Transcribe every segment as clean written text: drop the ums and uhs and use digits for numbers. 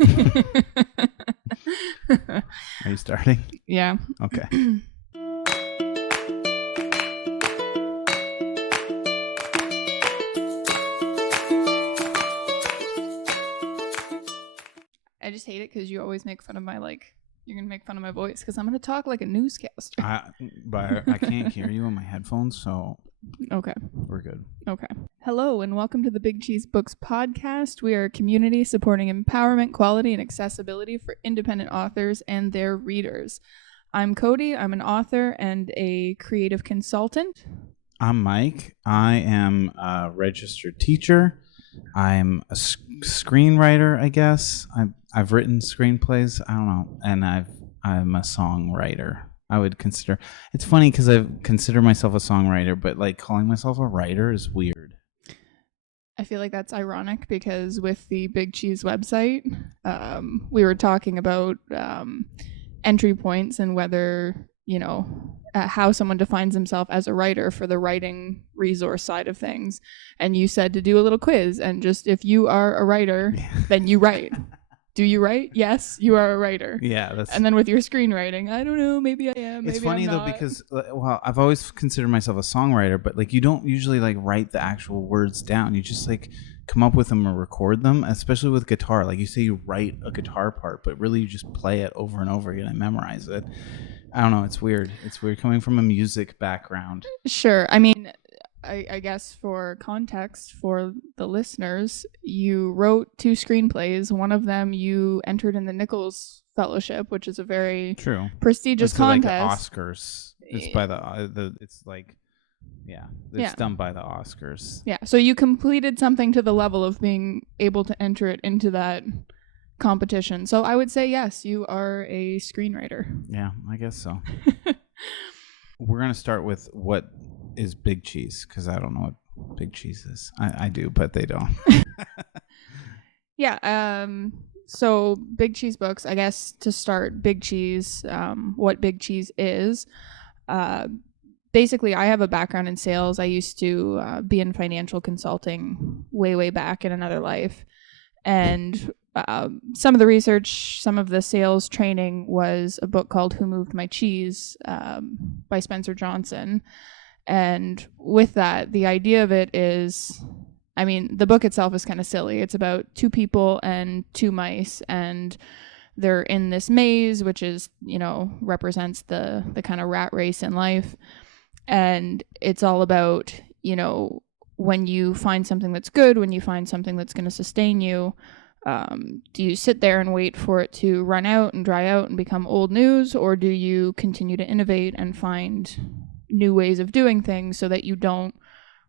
Are you starting? Yeah. Okay. I just hate it because you always make fun of my, you're going to make fun of my voice because I'm going to talk like a newscaster. But I can't hear you on my headphones, so Okay. we're good. Okay. Hello, and welcome to the Big Cheese Books podcast. We are a community supporting empowerment, quality, and accessibility for independent authors and their readers. I'm Cody. I'm an author and a creative consultant. I'm Mike. I am a registered teacher. I'm a screenwriter, I guess. I've written screenplays. I don't know, and I'm a songwriter. I would consider. It's funny because I consider myself a songwriter, but like calling myself a writer is weird. I feel like that's ironic because with the Big Cheese website, we were talking about entry points and whether, how someone defines himself as a writer for the writing resource side of things. And you said to do a little quiz and just if you are a writer, then you write. Do you write? Yes, you are a writer. Yeah. And then with your screenwriting, I don't know, maybe I am. Maybe It's funny I'm though not. because I've always considered myself a songwriter, but like you don't usually like write the actual words down. You just like come up with them or record them, especially with guitar. Like you say you write a guitar part, but really you just play it over and over again and memorize it. I don't know. It's weird. It's weird coming from a music background. Sure. I mean, I guess for context for the listeners, you wrote 2 screenplays. One of them you entered in the Nichols Fellowship, which is a very prestigious contest. Like Oscars. It's by it's like, yeah, it's done by the Oscars. Yeah. So you completed something to the level of being able to enter it into that competition. So I would say, yes, you are a screenwriter. Yeah, I guess so. We're going to start with what is Big Cheese, because I don't know what Big Cheese is. I do, but they don't. Yeah. So Big Cheese Books, I guess to start, Big Cheese, what Big Cheese is. Basically, I have a background in sales. I used to be in financial consulting way back in another life. And some of the research, some of the sales training was a book called Who Moved My Cheese by Spencer Johnson. And with that, the idea of it is, I mean, the book itself is kind of silly. It's about 2 people and 2 mice, and they're in this maze, which is, represents the kind of rat race in life. And it's all about, when you find something that's good, when you find something that's going to sustain you, do you sit there and wait for it to run out and dry out and become old news, or do you continue to innovate and find new ways of doing things so that you don't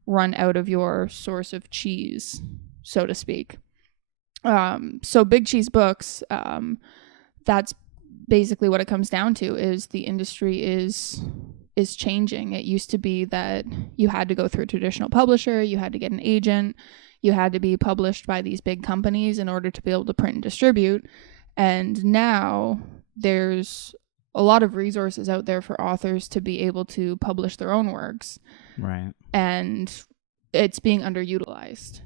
run out of your source of cheese, so to speak? So Big Cheese Books, that's basically what it comes down to, is the industry is changing. It used to be that you had to go through a traditional publisher, you had to get an agent, you had to be published by these big companies in order to be able to print and distribute. And now there's a lot of resources out there for authors to be able to publish their own works. Right. And it's being underutilized.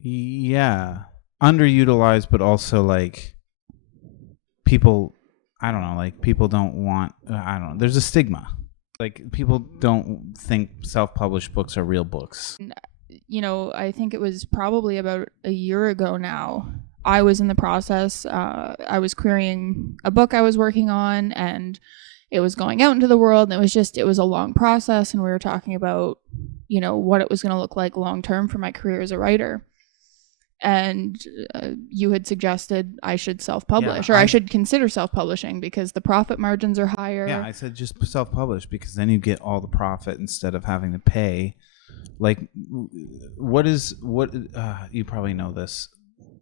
Yeah. Underutilized, but also like people, I don't know, like people don't want, I don't know, there's a stigma. Like people don't think self-published books are real books. I think it was probably about a year ago now. I was in the process. I was querying a book I was working on, and it was going out into the world. And it was a long process. And we were talking about, what it was going to look like long term for my career as a writer. And you had suggested I should self-publish, I should consider self-publishing because the profit margins are higher. Yeah, I said just self-publish because then you get all the profit instead of having to pay. Like, you probably know this.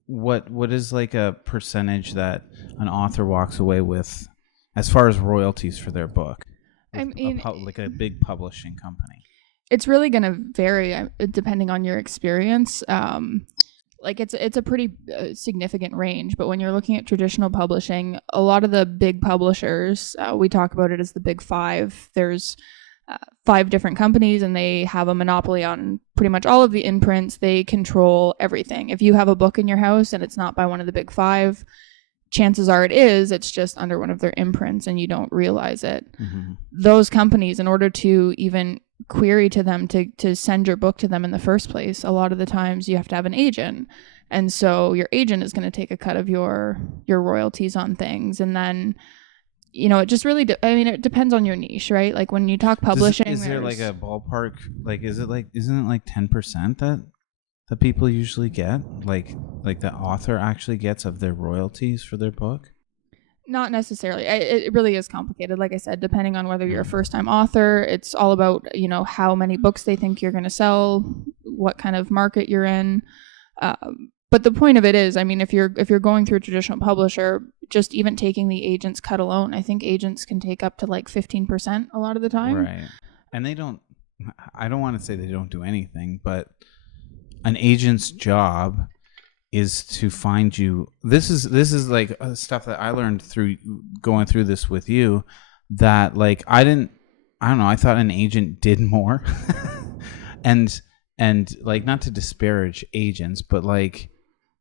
What is like a percentage that an author walks away with as far as royalties for their book? I mean, like a big publishing company. It's really going to vary depending on your experience. Like it's a pretty significant range, but when you're looking at traditional publishing, a lot of the big publishers, we talk about it as the big 5. There's 5 different companies, and they have a monopoly on pretty much all of the imprints. They control everything. If you have a book in your house and it's not by one of the big 5, chances are it's just under one of their imprints and you don't realize it. Mm-hmm. Those companies, in order to even query to them to send your book to them in the first place, a lot of the times you have to have an agent. And so your agent is going to take a cut of your royalties on things. And then, it just really, it depends on your niche, right? Like when you talk publishing. Is there like a ballpark? Like, isn't it like 10% that people usually get? Like the author actually gets of their royalties for their book? Not necessarily. It really is complicated. Like I said, depending on whether you're a first-time author, it's all about, how many books they think you're going to sell, what kind of market you're in. But the point of it is, if you're going through a traditional publisher, just even taking the agent's cut alone, I think agents can take up to like 15% a lot of the time. Right. And I don't want to say they don't do anything, but an agent's job is to find you. This is like stuff that I learned through going through this with you, that like I don't know, I thought an agent did more. and like, not to disparage agents, but like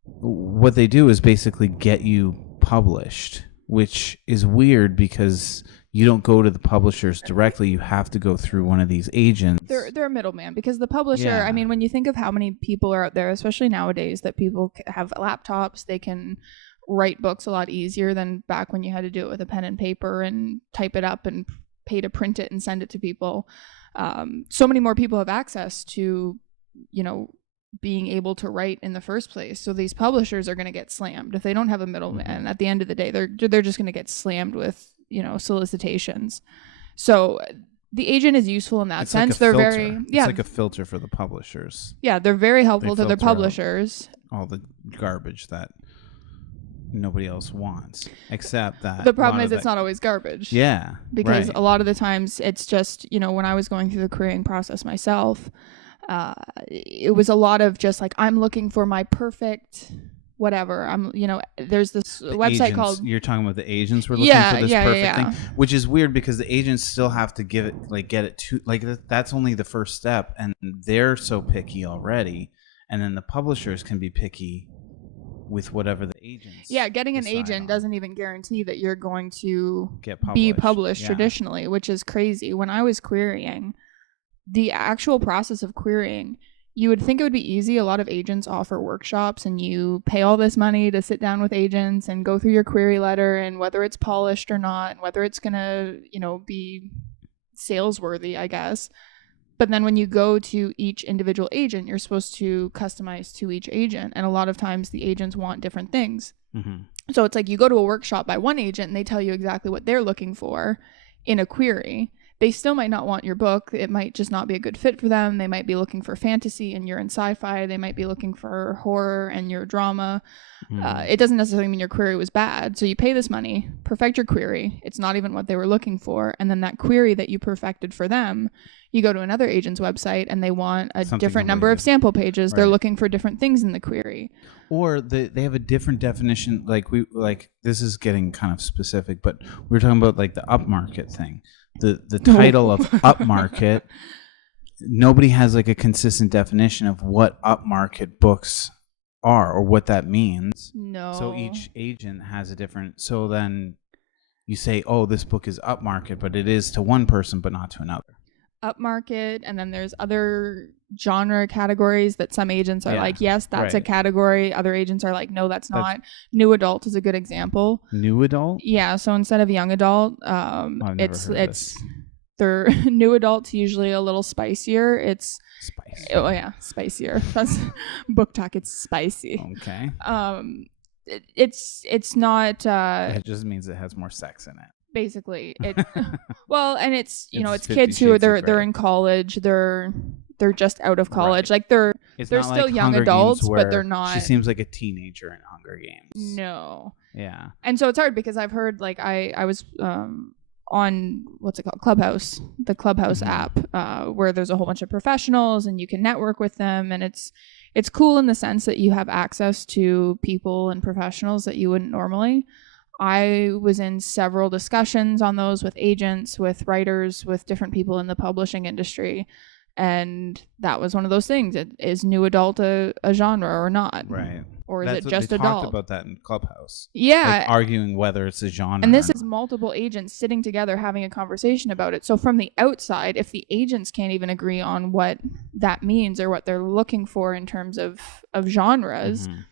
what they do is basically get you published, which is weird because you don't go to the publishers directly. You have to go through one of these agents. They're a middleman, because the publisher, when you think of how many people are out there, especially nowadays, that people have laptops, they can write books a lot easier than back when you had to do it with a pen and paper and type it up and pay to print it and send it to people. So many more people have access to, being able to write in the first place. So these publishers are going to get slammed if they don't have a middleman. Mm-hmm. At the end of the day, they're just going to get slammed with solicitations. So the agent is useful in that sense. Like it's like a filter for the publishers. Yeah, they're very helpful to their publishers. All the garbage that nobody else wants, except that the problem is it's not always garbage. Yeah, because a lot of the times it's just, when I was going through the querying process myself, it was a lot of just like, I'm looking for my perfect whatever. There's this website called. You're talking about the agents were looking for this perfect thing, which is weird because the agents still have to get it to, like, that's only the first step, and they're so picky already, and then the publishers can be picky with whatever the agents. Yeah, getting an agent doesn't even guarantee that you're going to be published traditionally, which is crazy. When I was querying, the actual process of querying, you would think it would be easy. A lot of agents offer workshops, and you pay all this money to sit down with agents and go through your query letter, and whether it's polished or not, and whether it's going to, be salesworthy, I guess. But then when you go to each individual agent, you're supposed to customize to each agent. And a lot of times the agents want different things. Mm-hmm. So it's like you go to a workshop by one agent and they tell you exactly what they're looking for in a query. They still might not want your book. It might just not be a good fit for them. They might be looking for fantasy and you're in sci-fi. They might be looking for horror and you're drama. It doesn't necessarily mean your query was bad. So you pay this money, perfect your query. It's not even what they were looking for. And then that query that you perfected for them, you go to another agent's website and they want a different number of sample pages. Right. They're looking for different things in the query. Or they have a different definition. Like this is getting kind of specific, but we're talking about like the upmarket thing. The title of upmarket, nobody has like a consistent definition of what upmarket books are or what that means. No. So each agent has a different. So then you say, oh, this book is upmarket, but it is to one person, but not to another. Upmarket, and then there's other genre categories that some agents are like, yes, that's a category. Other agents are like, no, that's not. New adult is a good example. New adult? Yeah, so instead of young adult, it's their new adult's usually a little spicier. It's spicy. Oh yeah, spicier. That's book talk. It's spicy. Okay. It's not. It just means it has more sex in it. Basically, well, and it's it's kids who they're in college, they're just out of college, right. Like they're still like young adults, but they're not. She seems like a teenager in Hunger Games. No. Yeah. And so it's hard because I've heard, like, I was on what's it called, Clubhouse, the Clubhouse app, where there's a whole bunch of professionals and you can network with them, and it's cool in the sense that you have access to people and professionals that you wouldn't normally. I was in several discussions on those with agents, with writers, with different people in the publishing industry. And that was one of those things. Is new adult a genre or not? Right. Or is That's it what just they talked adult? about that in Clubhouse. Yeah. Like arguing whether it's a genre. And this or is not. multiple agents sitting together having a conversation about it. So from the outside, if the agents can't even agree on what that means or what they're looking for in terms of genres, Mhm.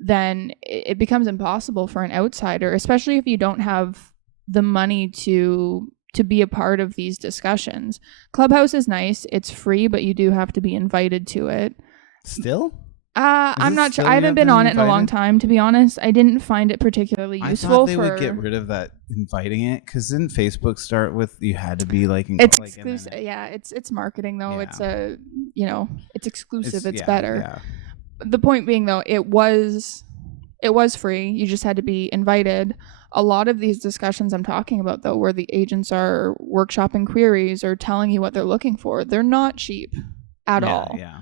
then it becomes impossible for an outsider, especially if you don't have the money to be a part of these discussions. Clubhouse is nice. It's free, but you do have to be invited to it. Still? I'm it not sure. still I you haven't have been to on be it in a long invited? time, to be honest. I didn't find it particularly I useful thought they for. would get rid of that inviting it, because didn't Facebook start with you had to be like It's like, exclusive. Yeah, it's marketing though. Yeah. It's a it's exclusive. It's yeah, better. Yeah. The point being though, it was free. You just had to be invited. A lot of these discussions I'm talking about though, where the agents are workshopping queries or telling you what they're looking for, they're not cheap at all. Yeah.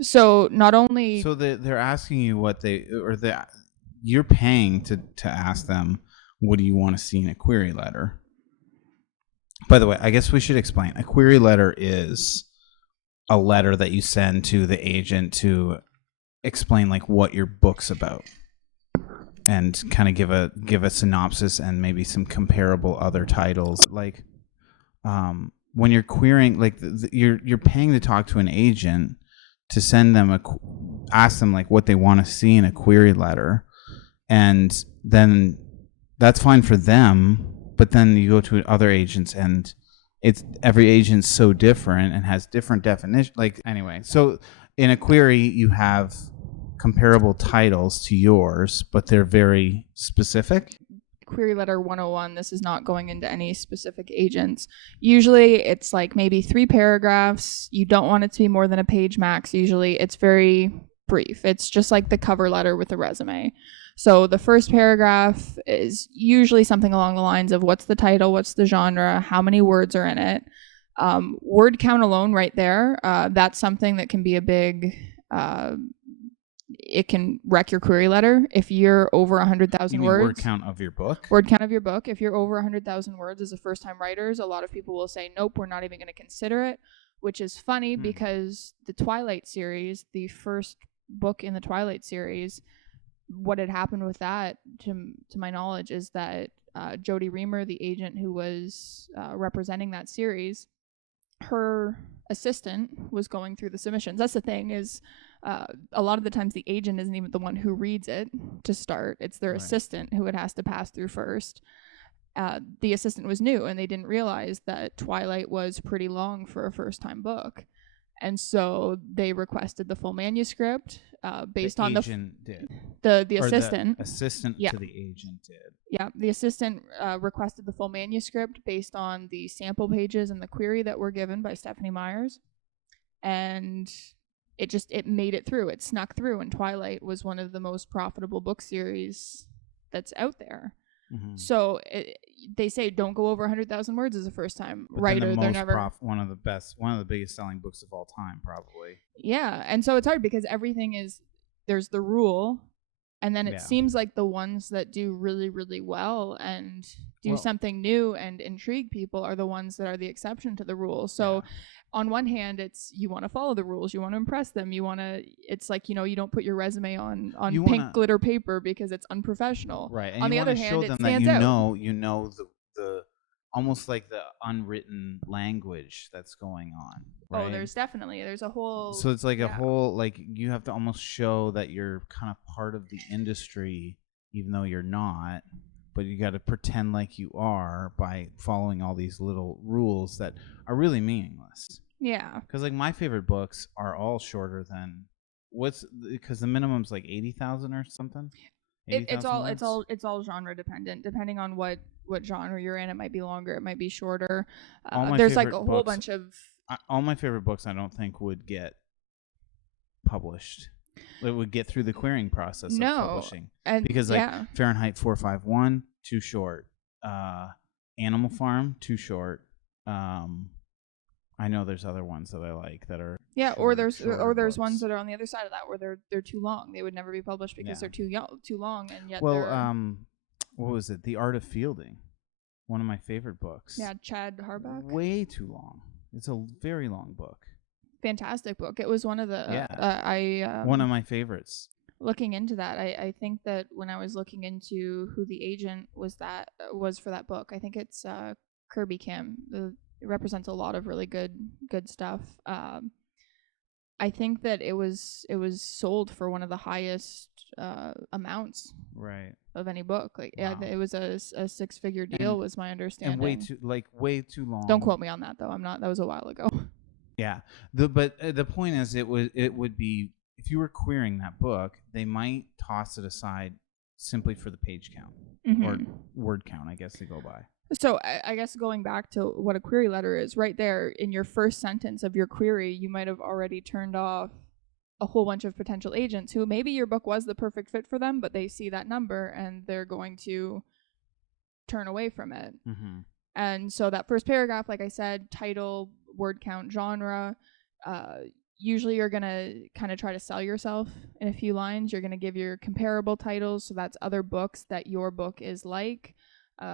So not only So they're asking you what you're paying to ask them, what do you want to see in a query letter? By the way, I guess we should explain. A query letter is a letter that you send to the agent to explain like what your book's about, and kind of give a synopsis and maybe some comparable other titles. Like, when you're querying, like you're paying to talk to an agent to send them ask them like what they want to see in a query letter, and then that's fine for them. But then you go to other agents, and every agent's so different and has different definitions. Like, anyway, so in a query you have comparable titles to yours, but they're very specific. Query letter 101, this is not going into any specific agents. Usually it's like maybe 3 paragraphs. You don't want it to be more than a page max. Usually it's very brief. It's just like the cover letter with a resume. So the first paragraph is usually something along the lines of what's the title, what's the genre, how many words are in it. Word count alone right there, that's something that can be a big it can wreck your query letter. If you're over 100,000 words. Word count of your book? Word count of your book. If you're over 100,000 words as a first-time writers, a lot of people will say, nope, we're not even going to consider it, which is funny because the Twilight series, the first book in the Twilight series, what had happened with that, to my knowledge, is that Jodie Reamer, the agent who was representing that series, her assistant was going through the submissions. That's the thing, is a lot of the times the agent isn't even the one who reads it to start. It's their assistant who it has to pass through first. The assistant was new, and they didn't realize that Twilight was pretty long for a first-time book. And so they requested the full manuscript based on the assistant. The assistant to the agent did. Yeah, the assistant requested the full manuscript based on the sample pages and the query that were given by Stephanie Myers. And it made it through. It snuck through, and Twilight was one of the most profitable book series that's out there. Mm-hmm. So they say don't go over 100,000 words as a first-time writer. They're never one of the biggest selling books of all time, probably. Yeah, and so it's hard because everything is, there's the rule, and then it seems like the ones that do really, really well and do something new and intrigue people are the ones that are the exception to the rule. So on one hand, it's you want to follow the rules, you want to impress them, it's like, you don't put your resume on pink glitter paper because it's unprofessional. Right. And on the other hand, it stands out. You know the almost like the unwritten language that's going on. Right? Oh, there's a whole. So it's like a whole, like, you have to almost show that you're kind of part of the industry, even though you're not. But you got to pretend like you are by following all these little rules that are really meaningless. Yeah. Because like my favorite books are all shorter than because the minimum's like 80,000 or something. It's all genre dependent. Depending on what genre you're in, it might be longer, it might be shorter. There's like a whole bunch of. All my favorite books, I don't think would get published. It would get through the querying process of publishing. Because Fahrenheit 451, too short. Animal Farm, too short. I know there's other ones that I like that are or there's ones that are on the other side of that where they're too long. They would never be published because they're too long, and yet what was it? The Art of Fielding, one of my favorite books. Yeah, Chad Harbach. Way too long. It's a very long book. fantastic book. It was one of the one of my favorites. looking into that. I think that when I was looking into who the agent was for that book, I think it's Kirby Kim. It represents a lot of really good stuff. I think that it was sold for one of the highest amounts right of any book. Like wow. it was a 6-figure deal, was my understanding. And way too long. Don't quote me on that though. That was a while ago. Yeah. But the point is, it would be, if you were querying that book, they might toss it aside simply for the page count or word count, I guess they go by. So I guess going back to what a query letter is, right there in your first sentence of your query, you might have already turned off a whole bunch of potential agents who maybe your book was the perfect fit for them, but they see that number and they're going to turn away from it. Mm-hmm. And so that first paragraph, like I said, title, word count, genre, usually you're going to kind of try to sell yourself in a few lines. You're going to give your comparable titles. So that's other books that your book is like.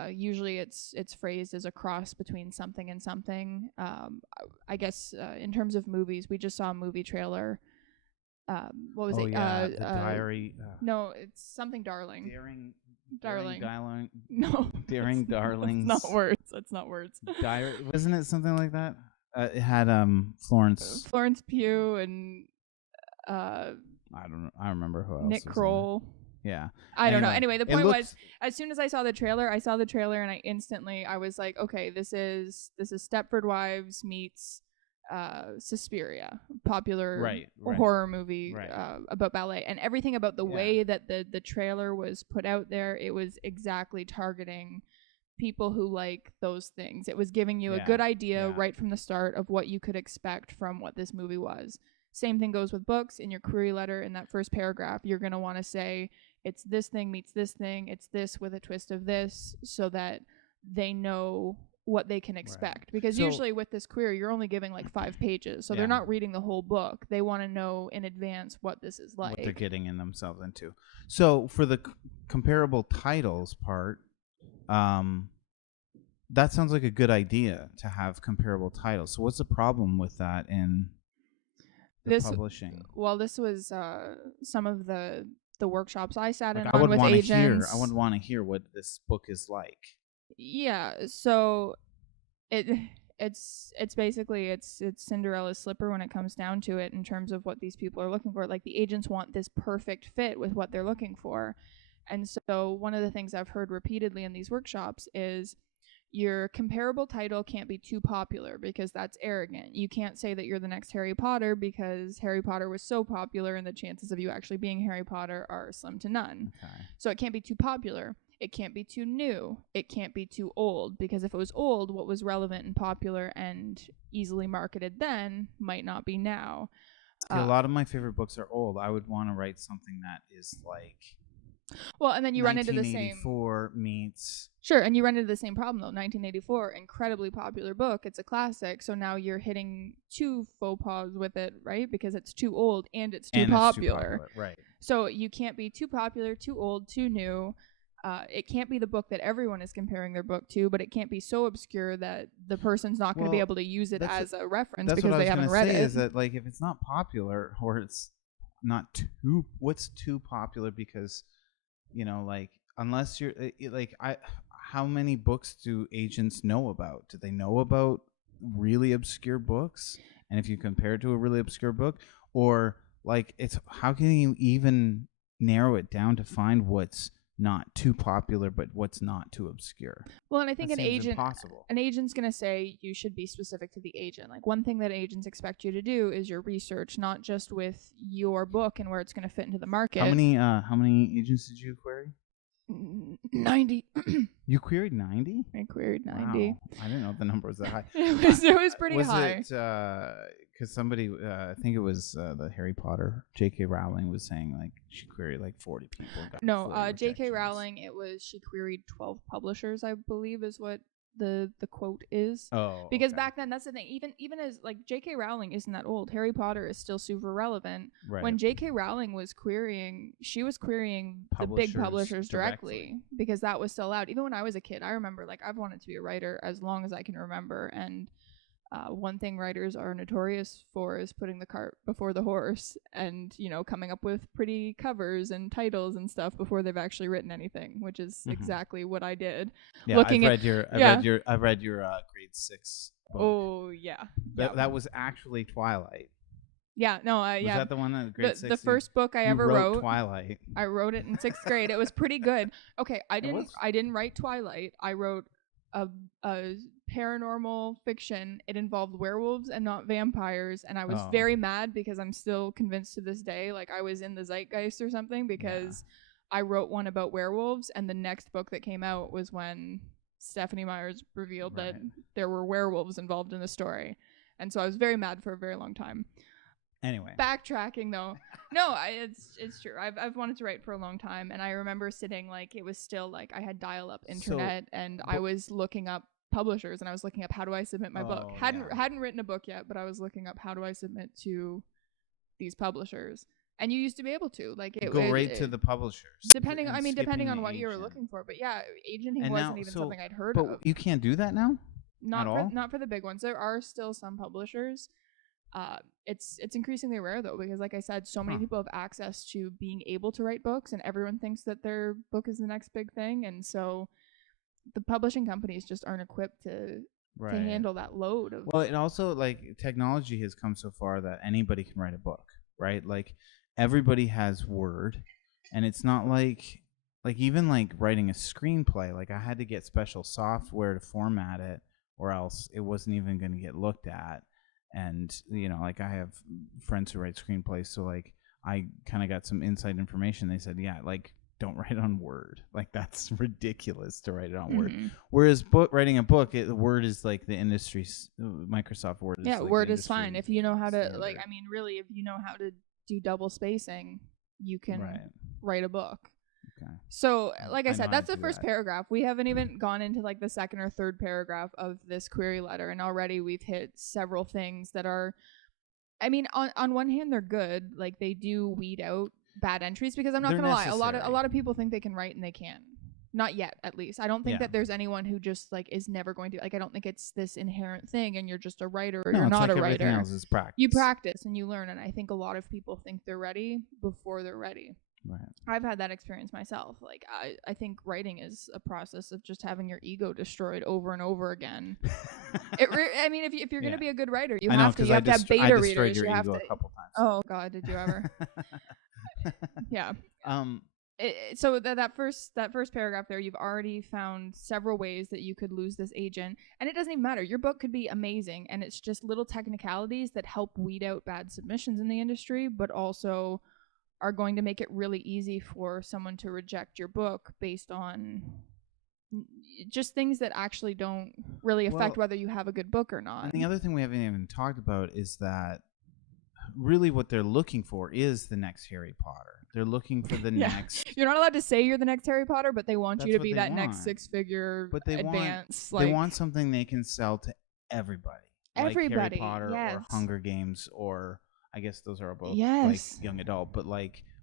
Usually it's phrased as a cross between something and something. I guess in terms of movies, we just saw a movie trailer. What was it? Yeah, the Diary. No, it's something Darling. Daring Darling. No. Daring Darlings. It's not words. That's not words. Diary. Wasn't it something like that? It had Florence Pugh and I don't know. I remember who else. Nick Kroll. Yeah. I don't know. Anyway, the point was, as soon as I saw the trailer, and I was like, okay, this is Stepford Wives meets Suspiria, popular horror movie about ballet, and everything about the way that the trailer was put out there, it was exactly targeting people who like those things. It was giving you a good idea right from the start of what you could expect from what this movie was. Same thing goes with books. In your query letter, in that first paragraph, you're going to want to say, it's this thing meets this thing, it's this with a twist of this, so that they know what they can expect. Because usually with this query, you're only giving like 5 pages, so they're not reading the whole book. They want to know in advance what this is like. What they're getting in themselves into. So for the comparable titles part, that sounds like a good idea to have comparable titles. So what's the problem with that in publishing? Well, this was some of the workshops I sat in on with agents. I would want to hear what this book is like. Yeah, so it's basically it's Cinderella's slipper when it comes down to it, in terms of what these people are looking for. Like, the agents want this perfect fit with what they're looking for. And so one of the things I've heard repeatedly in these workshops is, your comparable title can't be too popular, because that's arrogant. You can't say that you're the next Harry Potter, because Harry Potter was so popular and the chances of you actually being Harry Potter are slim to none. Okay. So it can't be too popular. It can't be too new. It can't be too old, because if it was old, what was relevant and popular and easily marketed then might not be now. A lot of my favorite books are old. I would want to write something that is like... Well, and then you run into the same... 1984 meets... Sure, and you run into the same problem, though. 1984, incredibly popular book. It's a classic, so now you're hitting 2 faux pas with it, right? Because it's too old and it's too popular. Right. So you can't be too popular, too old, too new. It can't be the book that everyone is comparing their book to, but it can't be so obscure that the person's not going to be able to use it as a reference because they haven't read it. Is that, like, if it's not popular, or it's not too... What's too popular? Because, you know, like, unless you're... how many books do agents know about? Do they know about really obscure books? And if you compare it to a really obscure book, or like, it's, how can you even narrow it down to find what's not too popular but what's not too obscure? Well, and I think an agent's going to say you should be specific to the agent. Like, one thing that agents expect you to do is your research, not just with your book and where it's going to fit into the market. How many agents did you query? 90. You queried 90? I queried 90. Wow. I didn't know the number was that high. It was pretty high. Was it because somebody, I think it was the Harry Potter, J.K. Rowling was saying, like, she queried like 40 people. No, J.K. Rowling, she queried 12 publishers, I believe is what the quote is. Oh, because back then, that's the thing. Even as, like, J.K. Rowling isn't that old. Harry Potter is still super relevant. Right. When J.K. Rowling was querying, she was querying the big publishers directly, because that was still out. Even when I was a kid, I remember, like, I've wanted to be a writer as long as I can remember, and one thing writers are notorious for is putting the cart before the horse and, coming up with pretty covers and titles and stuff before they've actually written anything, which is exactly what I did. Yeah, I've read your grade 6 book. Oh, yeah. That was actually Twilight. Yeah, no, Was that the one that grade 6? The first book I ever wrote Twilight. I wrote it in 6th grade. It was pretty good. Okay, I didn't write Twilight. I wrote a paranormal fiction. It involved werewolves and not vampires, and I was very mad because I'm still convinced to this day like I was in the zeitgeist or something because I wrote one about werewolves, and the next book that came out was when Stephanie Meyers revealed that there were werewolves involved in the story. And so I was very mad for a very long time. Anyway, backtracking though, no, it's true. I've wanted to write for a long time, and I remember sitting like it was still like I had dial-up internet, and I was looking up publishers, and I was looking up how do I submit my book. Hadn't written a book yet, but I was looking up how do I submit to these publishers, and you used to be able to go right to the publishers. Depending on what you were looking for, but yeah, agenting wasn't even something I'd heard of. You can't do that now. Not for the big ones. There are still some publishers. It's increasingly rare though, because like I said, so many people have access to being able to write books, and everyone thinks that their book is the next big thing, and so the publishing companies just aren't equipped to handle that load of. Well, it also technology has come so far that anybody can write a book, right? Like everybody has Word, and it's not like even writing a screenplay. Like I had to get special software to format it, or else it wasn't even going to get looked at. And, I have friends who write screenplays, so, I kind of got some inside information. They said, don't write on Word. That's ridiculous to write it on Word. Whereas writing a book, Word is, the industry's, Microsoft Word is, Word is fine. If you know how to, really, if you know how to do double spacing, you can write a book. Okay. So, like I said, that's the first paragraph. We haven't even gone into the second or third paragraph of this query letter, and already we've hit several things that are, on one hand, they're good. They do weed out bad entries, because I'm not going to lie, a lot of people think they can write and they can't. Not yet, at least. I don't think that there's anyone who just is never going to I don't think it's this inherent thing, and you're just a writer or you're not a writer. Everything else is practice. You practice and you learn, and I think a lot of people think they're ready before they're ready. Right. I've had that experience myself. I think writing is a process of just having your ego destroyed over and over again. If you're going to be a good writer, you have to have beta readers. You have to. A couple times. Oh God, did you ever? Yeah. So that first paragraph there, you've already found several ways that you could lose this agent, and it doesn't even matter. Your book could be amazing, and it's just little technicalities that help weed out bad submissions in the industry, but also are going to make it really easy for someone to reject your book based on just things that actually don't really affect whether you have a good book or not. And the other thing we haven't even talked about is that really what they're looking for is the next Harry Potter. They're looking for the next. You're not allowed to say you're the next Harry Potter, but they want you to be that next 6-figure advance. They want something they can sell to everybody. Everybody. Like Harry Potter or Hunger Games, or I guess those are both young adult, but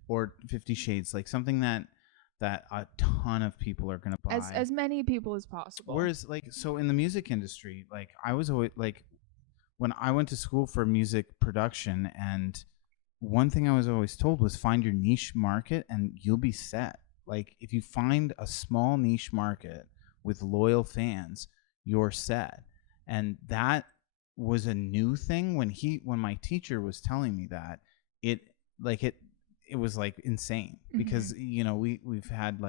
or 50 Shades, something that a ton of people are going to buy. As many people as possible. Whereas so in the music industry, I was always when I went to school for music production, and one thing I was always told was find your niche market and you'll be set. If you find a small niche market with loyal fans, you're set. And that was a new thing when my teacher was telling me that. It was insane, because we've had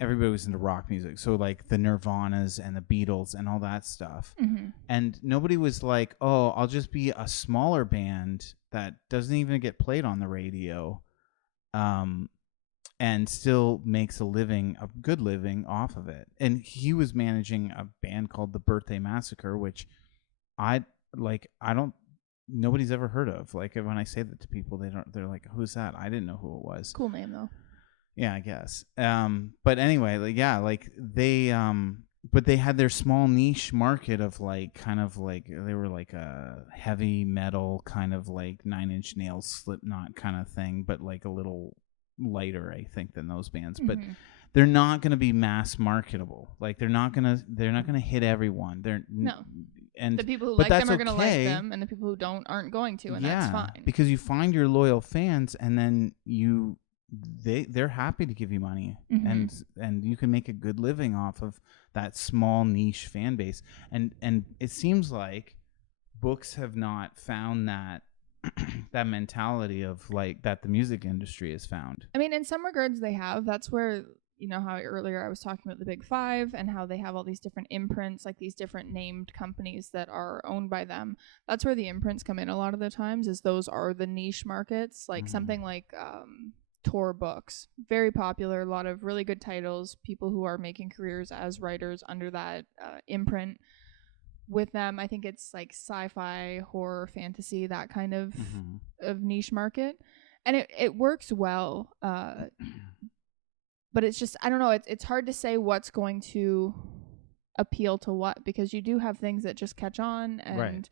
everybody was into rock music, so the Nirvanas and the Beatles and all that stuff, and nobody was oh, I'll just be a smaller band that doesn't even get played on the radio, and still makes a good living off of it. And he was managing a band called the Birthday Massacre, which nobody's ever heard of. When I say that to people, they're like, who's that? I didn't know who it was. Cool name though. Yeah, I guess. But anyway, they but they had their small niche market of they were a heavy metal kind of Nine Inch Nails, Slipknot kind of thing, but a little lighter, I think, than those bands. But they're not going to be mass marketable. They're not going to hit everyone. No. and the people who but like that's them are going to like okay. them, and the people who don't aren't going to, and that's fine. Because you find your loyal fans, and then they're happy to give you money, Mhm. and you can make a good living off of that small niche fan base. And it seems like books have not found that that mentality of like that the music industry has found. I mean, in some regards, they have. That's where, you know, how earlier I was talking about the Big Five and how they have all these different imprints, like these different named companies that are owned by them. That's where the imprints come in a lot of the times, is those are the niche markets. Like something like Tor Books, very popular, a lot of really good titles, people who are making careers as writers under that imprint. With them, I think it's like sci-fi, horror, fantasy, that kind of niche market, and it works well. But it's just, I don't know. It's hard to say what's going to appeal to what, because you do have things that just catch on, and Right.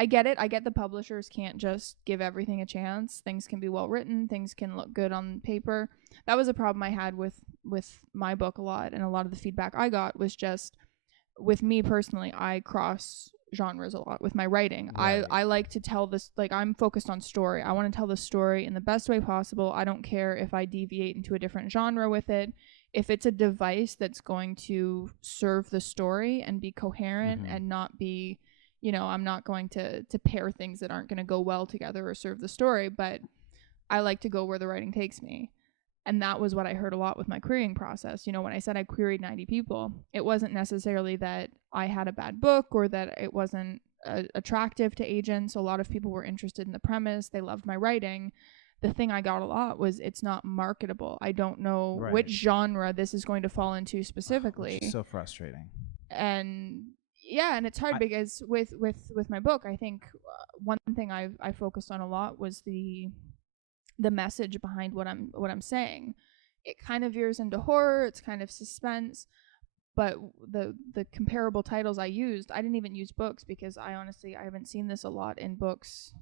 I get it. I get the publishers can't just give everything a chance. Things can be well written. Things can look good on paper. That was a problem I had with my book a lot, and a lot of the feedback I got was just, with me personally, I cross genres a lot with my writing. Right. I like to tell this, like, I'm focused on story. I want to tell the story in the best way possible. I don't care if I deviate into a different genre with it. If it's a device that's going to serve the story and be coherent and not be, you know, I'm not going to pair things that aren't going to go well together or serve the story, but I like to go where the writing takes me. And that was what I heard a lot with my querying process. You know, when I said I queried 90 people, it wasn't necessarily that I had a bad book or that it wasn't attractive to agents. A lot of people were interested in the premise. They loved my writing. The thing I got a lot was, it's not marketable. I don't know which genre this is going to fall into specifically. Which is so frustrating. And yeah, and it's hard because with my book, I think one thing I focused on a lot was the message behind what I'm saying. It kind of veers into horror, it's kind of suspense, but the comparable titles I used, I didn't even use books, because I haven't seen this a lot in books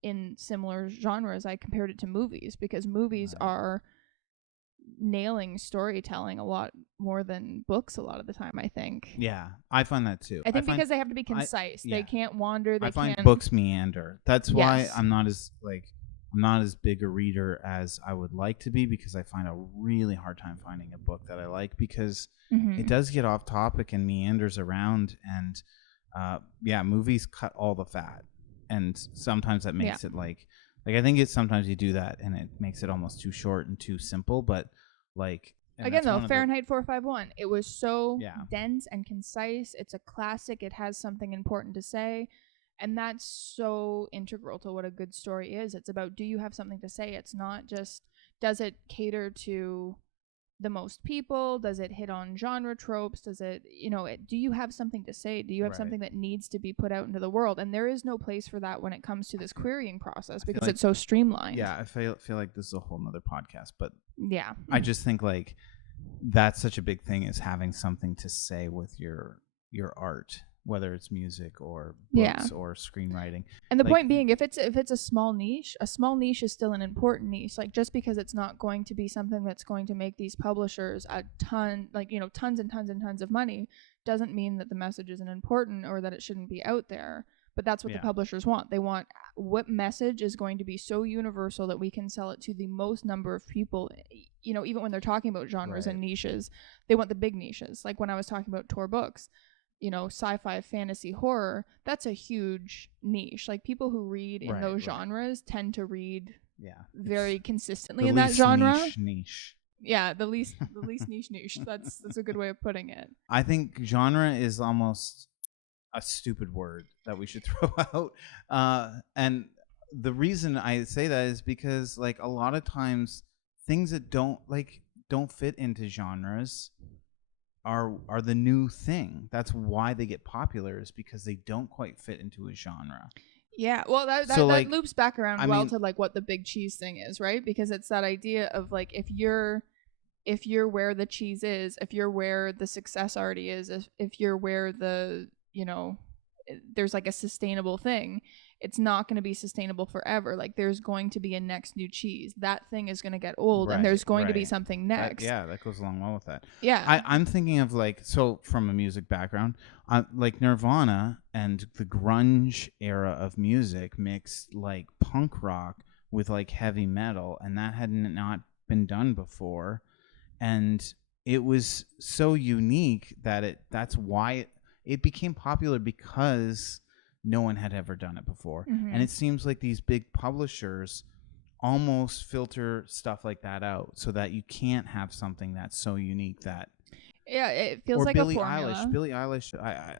in similar genres. I compared it to movies, because movies are nailing storytelling a lot more than books a lot of the time, I think. Yeah, I find that too. I think because they have to be concise. They can't wander. I find books meander. That's why I'm not as big a reader as I would like to be, because I find a really hard time finding a book that I like, because it does get off topic and meanders around, and movies cut all the fat, and sometimes that makes it like I think it's sometimes you do that and it makes it almost too short and too simple. But like, again, though, Fahrenheit 451, it was so dense and concise. It's a classic. It has something important to say. And that's so integral to what a good story is. It's about, do you have something to say? It's not just, does it cater to the most people? Does it hit on genre tropes? Does it, you know, do you have something to say? Do you have something that needs to be put out into the world? And there is no place for that when it comes to this querying process, because it's so streamlined. Yeah, I feel like this is a whole nother podcast, but yeah, I just think like that's such a big thing, is having something to say with your art, whether it's music or books or screenwriting. And the point being, if it's a small niche is still an important niche. Like, just because it's not going to be something that's going to make these publishers a ton, like, you know, tons and tons and tons of money, doesn't mean that the message isn't important or that it shouldn't be out there. But that's what the publishers want. They want, what message is going to be so universal that we can sell it to the most number of people. You know, even when they're talking about genres and niches, they want the big niches. Like when I was talking about Tor Books, you know, sci-fi, fantasy, horror, that's a huge niche. Like, people who read in those genres tend to read very consistently in that genre. Niche. Yeah, the least niche. That's a good way of putting it. I think genre is almost a stupid word that we should throw out. And the reason I say that is because, like, a lot of times things that don't fit into genres are the new thing. That's why they get popular, is because they don't quite fit into a genre. Yeah, well, that loops back around to like what the big cheese thing is, right? Because it's that idea of, like, if you're where the cheese is, if you're where the success already is, if you're where the, you know, there's like a sustainable thing, it's not going to be sustainable forever. Like there's going to be a next new cheese. That thing is going to get old, and there's going to be something next. That goes along well with that. Yeah. I'm thinking of like, so from a music background, like Nirvana and the grunge era of music mixed like punk rock with like heavy metal, and that had not been done before, and it was so unique that that's why it became popular, because no one had ever done it before. Mm-hmm. And it seems like these big publishers almost filter stuff like that out so that you can't have something that's so unique that. Yeah, it feels or like Billie a formula. Billie Eilish,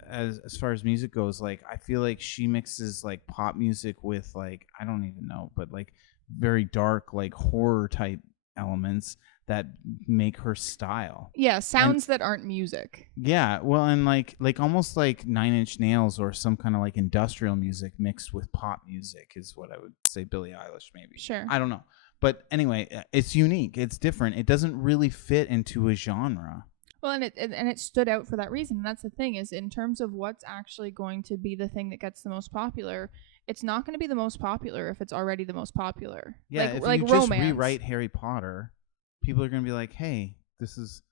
as far as music goes, like I feel like she mixes like pop music with like, I don't even know, but like very dark like horror type elements that make her style. Yeah, sounds that aren't music. Yeah, well, and like almost like Nine Inch Nails or some kind of like industrial music mixed with pop music is what I would say. Billie Eilish, maybe. Sure. I don't know, but anyway, it's unique. It's different. It doesn't really fit into a genre. Well, and it stood out for that reason. And that's the thing, is in terms of what's actually going to be the thing that gets the most popular, it's not going to be the most popular if it's already the most popular. Yeah, if you just rewrite Harry Potter, people are going to be like, hey, this is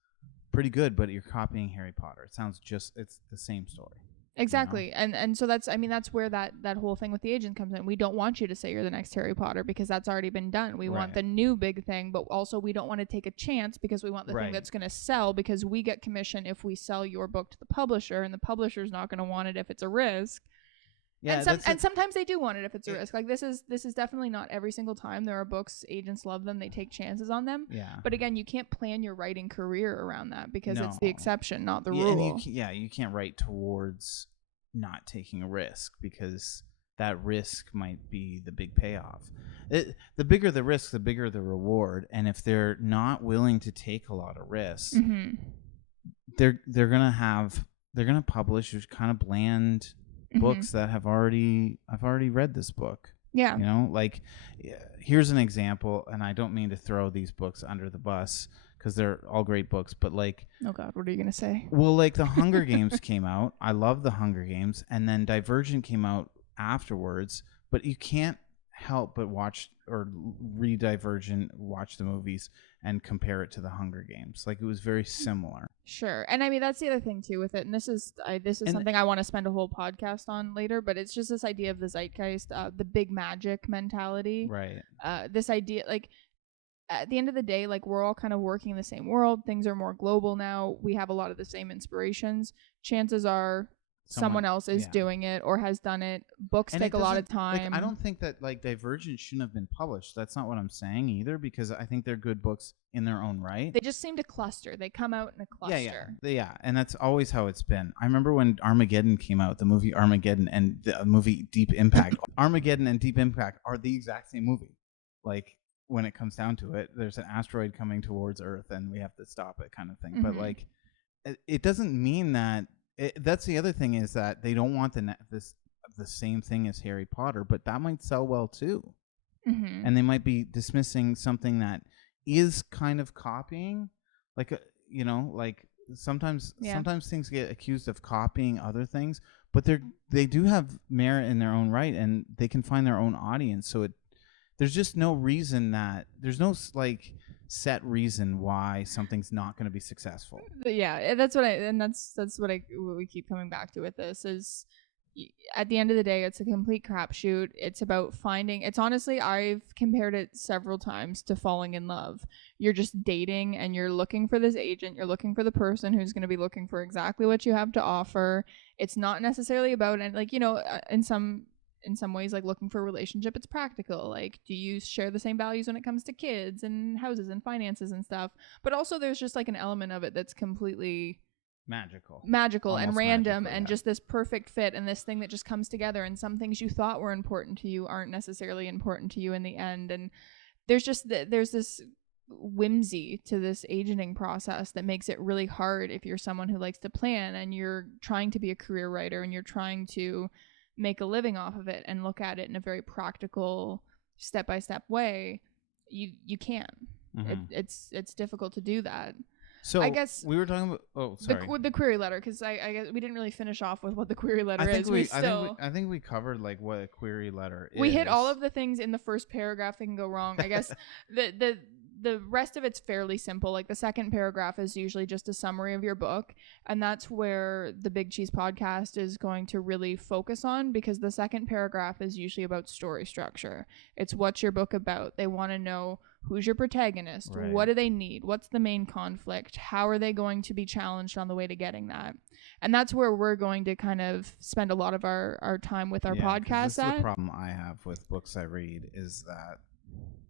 pretty good, but you're copying Harry Potter. It sounds it's the same story. Exactly. You know? And so that's where that whole thing with the agent comes in. We don't want you to say you're the next Harry Potter because that's already been done. We want the new big thing, but also we don't want to take a chance because we want the thing that's going to sell, because we get commission if we sell your book to the publisher, and the publisher's not going to want it if it's a risk. Yeah, and sometimes they do want it if it's a risk. Like this is definitely not every single time. There are books, agents love them, they take chances on them. Yeah. But again, you can't plan your writing career around that, because it's the exception, not the rule. And you can't write towards not taking a risk, because that risk might be the big payoff. The bigger the risk, the bigger the reward. And if they're not willing to take a lot of risks, mm-hmm. they're gonna publish kind of bland books that I've already read this book. Yeah. You know, like here's an example, and I don't mean to throw these books under the bus because they're all great books, but like, oh God, what are you going to say? Well, like the Hunger Games came out. I love the Hunger Games, and then Divergent came out afterwards, but you can't help but watch or read Divergent, watch the movies, and compare it to the Hunger Games. Like it was very similar. Sure. And I mean, that's the other thing too with it. And this is something I want to spend a whole podcast on later, but it's just this idea of the zeitgeist, the big magic mentality. Right. This idea, like at the end of the day, like we're all kind of working in the same world. Things are more global now. We have a lot of the same inspirations. Chances are someone else is doing it or has done it. Books take a lot of time. Like, I don't think that like Divergent shouldn't have been published. That's not what I'm saying either, because I think they're good books in their own right. They just seem to cluster. They come out in a cluster. Yeah, and that's always how it's been. I remember when Armageddon came out, the movie Armageddon and the movie Deep Impact. Armageddon and Deep Impact are the exact same movie. Like when it comes down to it, there's an asteroid coming towards Earth and we have to stop it, kind of thing. But like it doesn't mean that. That's the other thing, is that they don't want the same thing as Harry Potter, but that might sell well too. And they might be dismissing something that is kind of copying, like like sometimes things get accused of copying other things, but they do have merit in their own right, and they can find their own audience. So there's just no reason there's no like set reason why something's not going to be successful. Yeah, that's what we keep coming back to with this is, at the end of the day, it's a complete crapshoot. It's about it's honestly, I've compared it several times to falling in love. You're just dating and you're looking for this agent. You're looking for the person who's going to be looking for exactly what you have to offer. It's not necessarily about, and like, in some ways, like looking for a relationship, it's practical. Like, do you share the same values when it comes to kids and houses and finances and stuff? But also there's just like an element of it that's completely magical and random, and just this perfect fit, and this thing that just comes together, and some things you thought were important to you aren't necessarily important to you in the end. And there's this whimsy to this agenting process that makes it really hard if you're someone who likes to plan and you're trying to be a career writer and you're trying to make a living off of it and look at it in a very practical, step-by-step way. You can't. It's difficult to do that. So I guess we were talking about. Oh, sorry. with the query letter, because I guess we didn't really finish off with what the query letter is. I think we covered like what a query letter is. We hit all of the things in the first paragraph that can go wrong. I guess the rest of it's fairly simple. Like the second paragraph is usually just a summary of your book, and that's where the Big Cheese podcast is going to really focus on, because the second paragraph is usually about story structure. It's what's your book about. They want to know who's your protagonist, Right. what do they need, what's the main conflict, how are they going to be challenged on the way to getting that. And that's where we're going to kind of spend a lot of our time with our podcast this at. is the problem I have with books I read is that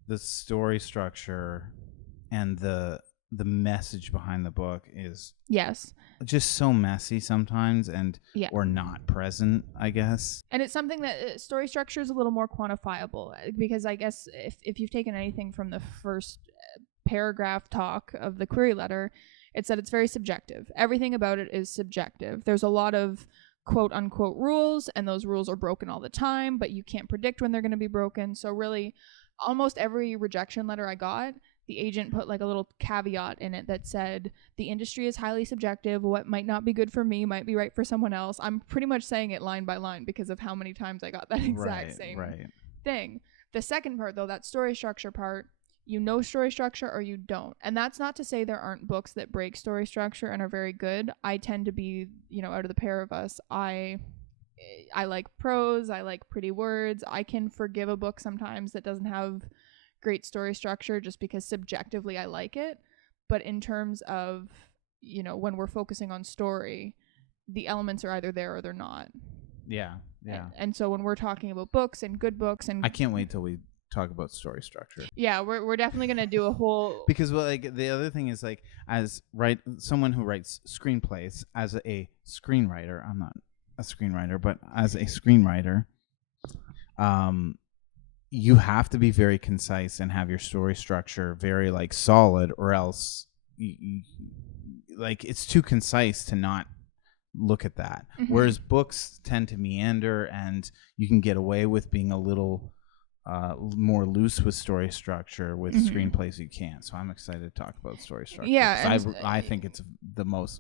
the story structure and the message behind the book is Yes. just so messy sometimes, and or not present, I guess. And it's something that story structure is a little more quantifiable, because I guess if you've taken anything from the first paragraph talk of the query letter, it's that it's very subjective. Everything about it is subjective. There's a lot of quote unquote rules, and those rules are broken all the time, but you can't predict when they're going to be broken. So really, almost every rejection letter I got, the agent put like a little caveat in it that said the industry is highly subjective. What might not be good for me might be right for someone else. I'm pretty much saying it line by line because of how many times I got that exact same thing. The second part, though, that story structure part, you know story structure or you don't. And that's not to say there aren't books that break story structure and are very good. I tend to be, out of the pair of us, I like prose, I like pretty words. I can forgive a book sometimes that doesn't have great story structure just because subjectively I like it. But in terms of, when we're focusing on story, the elements are either there or they're not. Yeah. And so when we're talking about books and good books, and I can't wait till we talk about story structure. Yeah, we're definitely gonna do a whole because the other thing is someone who writes screenplays, as a screenwriter, I'm not a screenwriter, but as a screenwriter, you have to be very concise and have your story structure very solid, or else it's too concise to not look at that. Mm-hmm. Whereas books tend to meander, and you can get away with being a little more loose with story structure. With screenplays you can't. So I'm excited to talk about story structure. Yeah, I think it's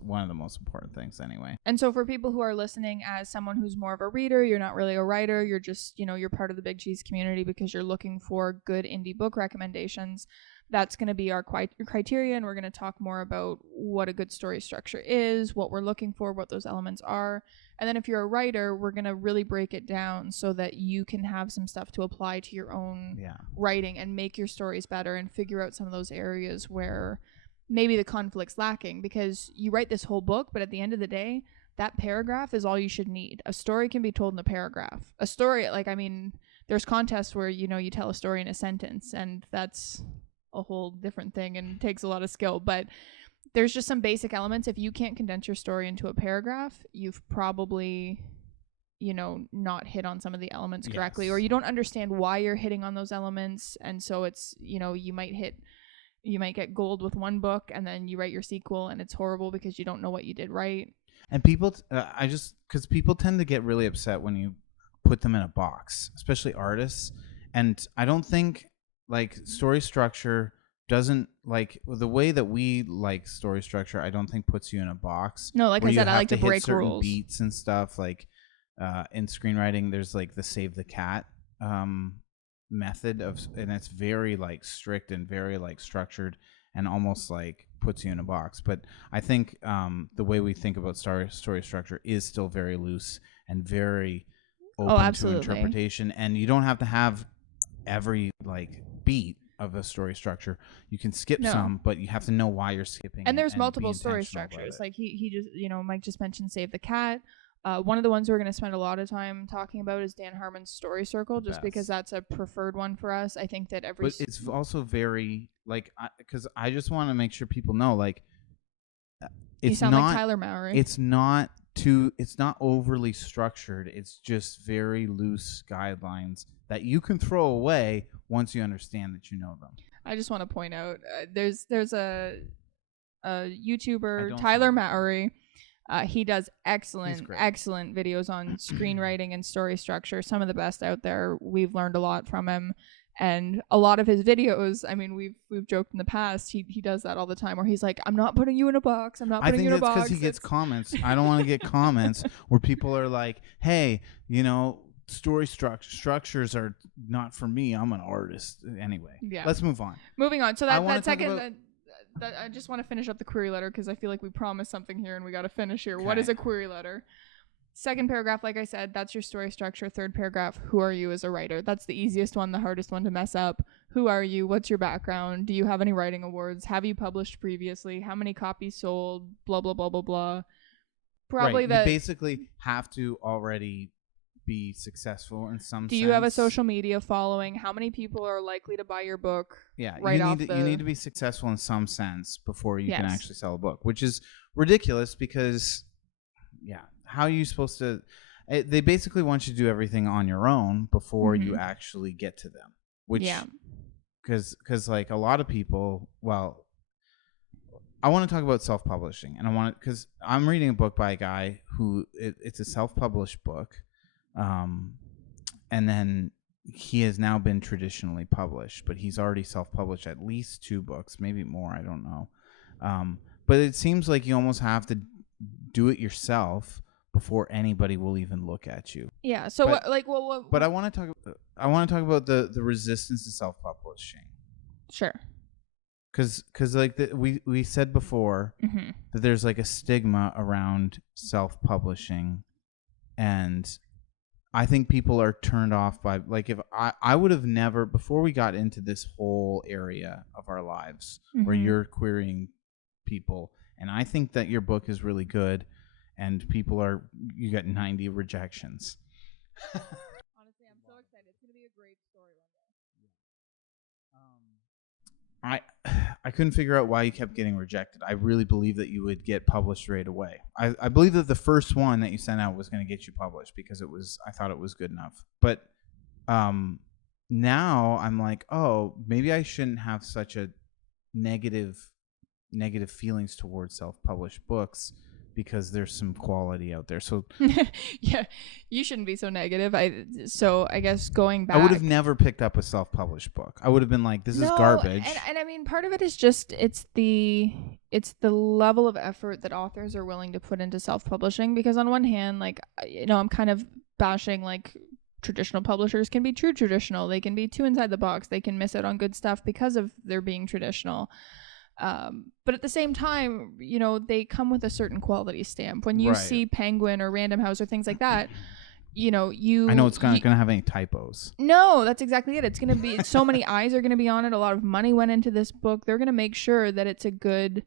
one of the most important things anyway. And so for people who are listening, as someone who's more of a reader, you're not really a writer, you're just, you're part of the Big Cheese community because you're looking for good indie book recommendations. That's going to be our criteria, and we're going to talk more about what a good story structure is, what we're looking for, what those elements are. And then if you're a writer, we're going to really break it down so that you can have some stuff to apply to your own writing and make your stories better and figure out some of those areas where maybe the conflict's lacking, because you write this whole book, but at the end of the day, that paragraph is all you should need. A story can be told in a paragraph. A story, there's contests where, you tell a story in a sentence, and that's a whole different thing and takes a lot of skill. But there's just some basic elements. If you can't condense your story into a paragraph, you've probably, not hit on some of the elements correctly, or you don't understand why you're hitting on those elements. And so it's, you might get gold with one book, and then you write your sequel and it's horrible because you don't know what you did right. And people, because people tend to get really upset when you put them in a box, especially artists. And I don't think story structure doesn't the way that we like story structure, I don't think puts you in a box. No, like I said, I like to break rules, beats and stuff. In screenwriting, there's the save the cat method and it's very strict and very structured and almost puts you in a box. But I think the way we think about story structure is still very loose and very open to interpretation, and you don't have to have every beat of a story structure. You can skip some, but you have to know why you're skipping. And there's multiple story structures. He just, Mike just mentioned Save the Cat. One of the ones we're going to spend a lot of time talking about is Dan Harmon's Story Circle, just because that's a preferred one for us. I think that but it's also very because I just want to make sure people know it's you sound not like Tyler Mowry. It's not overly structured. It's just very loose guidelines that you can throw away once you understand that you know them. I just want to point out there's a YouTuber, Tyler Mowry. He does excellent videos on screenwriting and story structure. Some of the best out there. We've learned a lot from him. And a lot of his videos, I mean, we've joked in the past, he does that all the time, where he's like, I'm not putting you in a box. I'm not I putting you think in a that's box. because he gets comments. I don't want to get comments where people are like, "Hey, story structures are not for me. I'm an artist anyway." Yeah. Let's move on. Moving on. So I that wanna that talk second. about- That I just want to finish up the query letter because I feel like we promised something here and we got to finish here. Okay. What is a query letter? Second paragraph, like I said, that's your story structure. Third paragraph, who are you as a writer? That's the easiest one, the hardest one to mess up. Who are you? What's your background? Do you have any writing awards? Have you published previously? How many copies sold? Blah, blah, blah, blah, blah. Probably right. You basically have to already be successful in some sense. Do you have a social media following? How many people are likely to buy your book? Yeah, right you need to be successful in some sense before you can Yes. actually sell a book, which is ridiculous because, yeah, how are you supposed to? They basically want you to do everything on your own before you actually get to them. Which, Yeah. because like a lot of people, well, I want to talk about self-publishing, and I want because I'm reading a book by a guy who it's a self-published book, and then he has now been traditionally published, but he's already self-published at least 2 books, maybe more. I don't know, but it seems like you almost have to do it yourself before anybody will even look at you. Yeah. So But- what? But I want to talk about the resistance to self-publishing. Sure. Because like we said before that there's like a stigma around self-publishing, and I think people are turned off by, like, if I would have never, before we got into this whole area of our lives where you're querying people, and I think that your book is really good, and you got 90 rejections. Honestly, I'm so excited. It's gonna be a great story one day. I couldn't figure out why you kept getting rejected. I really believe that you would get published right away. I believe that the first one that you sent out was going to get you published because I thought it was good enough. But now I'm like, oh, maybe I shouldn't have such a negative feelings towards self-published books because there's some quality out there. So yeah, you shouldn't be so negative. I guess going back, I would have never picked up a self-published book. I would have been like, this is garbage. And I mean, part of it is just it's the level of effort that authors are willing to put into self-publishing. Because on one hand, like, I'm kind of bashing like traditional publishers can be too traditional. They can be too inside the box. They can miss out on good stuff because of their being traditional. But at the same time, they come with a certain quality stamp. When you see Penguin or Random House or things like that, I know it's not going to have any typos. No, that's exactly it. It's going to be so many eyes are going to be on it. A lot of money went into this book. They're going to make sure that it's a good